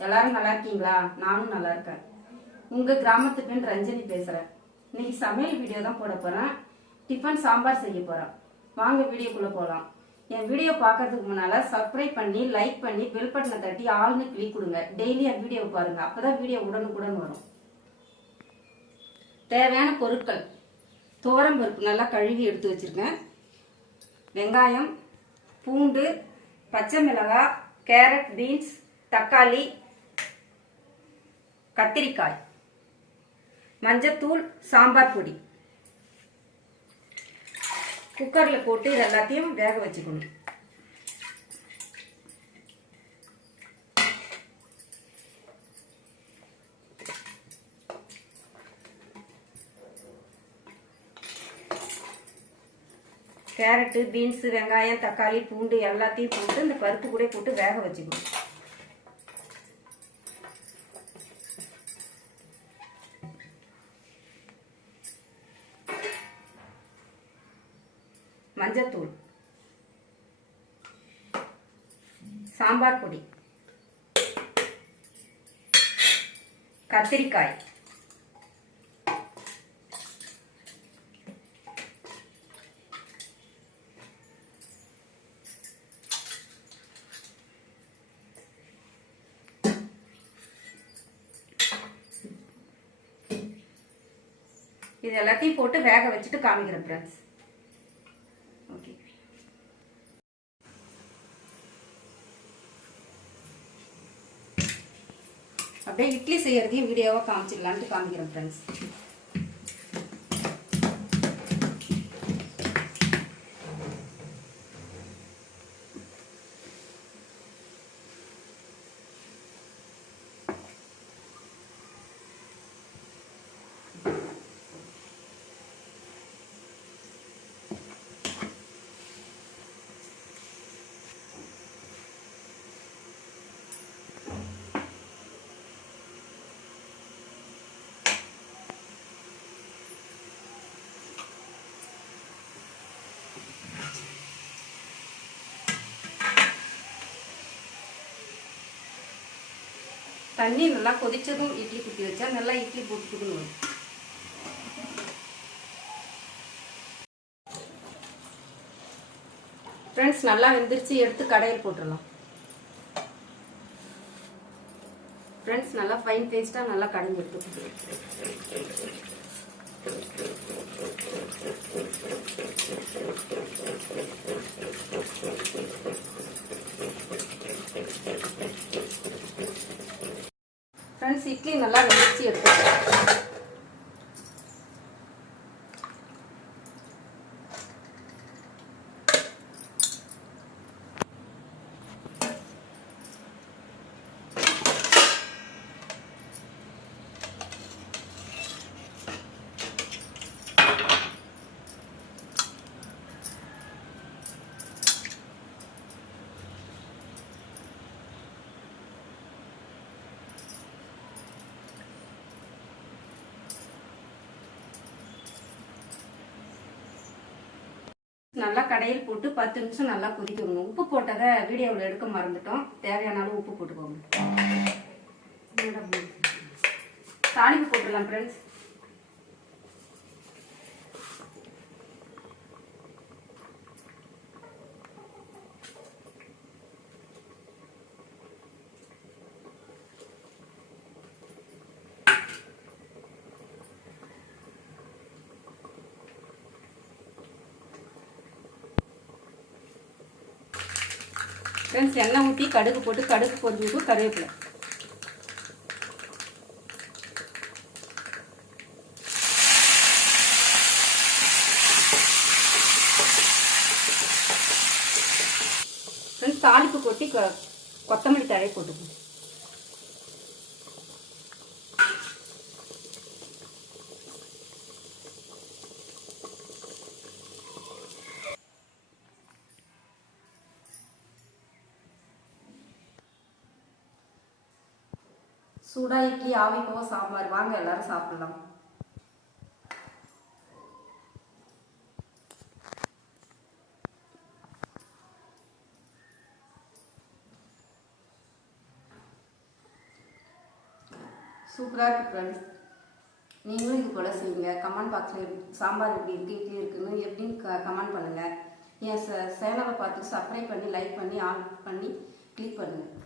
எல்லாரும் நல்லா இருக்கீங்களா? நானும் நல்லா இருக்கேன். உங்க கிராமத்துக்குன்னு ரஞ்சனி பேசுறேன். இன்னைக்கு சமையல் வீடியோ தான் போட போறேன். டிஃபன் சாம்பார் செய்ய போறேன். வாங்க வீடியோக்குள்ள போலாம். என் வீடியோ பார்க்கறதுக்கு முன்னால சப்ஸ்கிரைப் பண்ணி லைக் பண்ணி பெல் பட்டனை தட்டி ஆள்னு கிளிக் கொடுங்க. டெய்லி என் வீடியோ பாருங்க. அப்பதான் வீடியோ உடனுக்குடன் வரும். தேவையான பொருட்கள். துவரம் பருப்பு நல்லா கழுவி எடுத்து வச்சிருக்கேன். வெங்காயம் பூண்டு பச்சை மிளகாய் கேரட் பீன்ஸ் தக்காளி கத்திரிக்காய் மஞ்சத்தூள் சாம்பார் பொடி. குக்கரில் போட்டு இது எல்லாத்தையும் வேக வச்சுக்கணும். கேரட்டு பீன்ஸு வெங்காயம் தக்காளி பூண்டு எல்லாத்தையும் போட்டு இந்த பருப்பு கூட போட்டு வேக வச்சுக்கணும். மஞ்சத்தூள். சாம்பார் பொடி. கத்திரிக்காய். இது எல்லாத்தையும் போட்டு வேக வச்சுட்டு காமிக்கிறேன் ஃப்ரெண்ட்ஸ் அப்படியே இட்லி செய்யறதையும் வீடியோவாக காமிச்சிடலான்ட்டு காமிக்கிறேன் ஃப்ரெண்ட்ஸ் தண்ணி நல்லா கொதிச்சதும் இட்லி குத்தி வச்சா நல்லா இட்லி போட்டு கொடுக்கணும் ஃப்ரெண்ட்ஸ் நல்லா வெந்துருச்சு. எடுத்து கடையில் போட்டுடலாம் ஃப்ரெண்ட்ஸ் நல்லா ஃபைன் பேஸ்ட்டாக நல்லா கடைஞ்சி எடுத்து ஃப்ரெண்ட்ஸ் இட்லி நல்லா வெந்துருச்சு எடுத்து நல்லா கடையில் போட்டு பத்து நிமிஷம் நல்லா கொதிக்க விடணும். உப்பு போட்டதை வீடியோவில் எடுக்க மறந்துட்டோம். தேவையான அளவு உப்பு போட்டுக்கோங்க. தாளிப்பு போட்டுடலாம் ஃப்ரெண்ட்ஸ் ஃப்ரெண்ட்ஸ் எண்ணெய் ஊற்றி கடுகு போட்டு கடுகு பொரிஞ்சு கருவேப்பிலை. ஃப்ரெண்ட்ஸ் தாளிப்பு கொட்டி கொ- கொத்தமல்லி தழை போட்டுக்கணும். சூடா இட்லி ஆவி போக சாம்பார். வாங்க எல்லாரும் சாப்பிடலாம். சூப்பராக இருக்குது ஃப்ரெண்ட்ஸ் நீங்களும் இது போல் செய்யுங்க. கமெண்ட் பாக்ஸில் சாம்பார் எப்படி இருக்குது இட்லி இருக்குன்னு எப்படின்னு க கமெண்ட் பண்ணுங்கள் என் சேனலை பார்த்து சப்ஸ்கிரைப் பண்ணி லைக் பண்ணி ஆன் பண்ணி கிளிக் பண்ணுங்கள்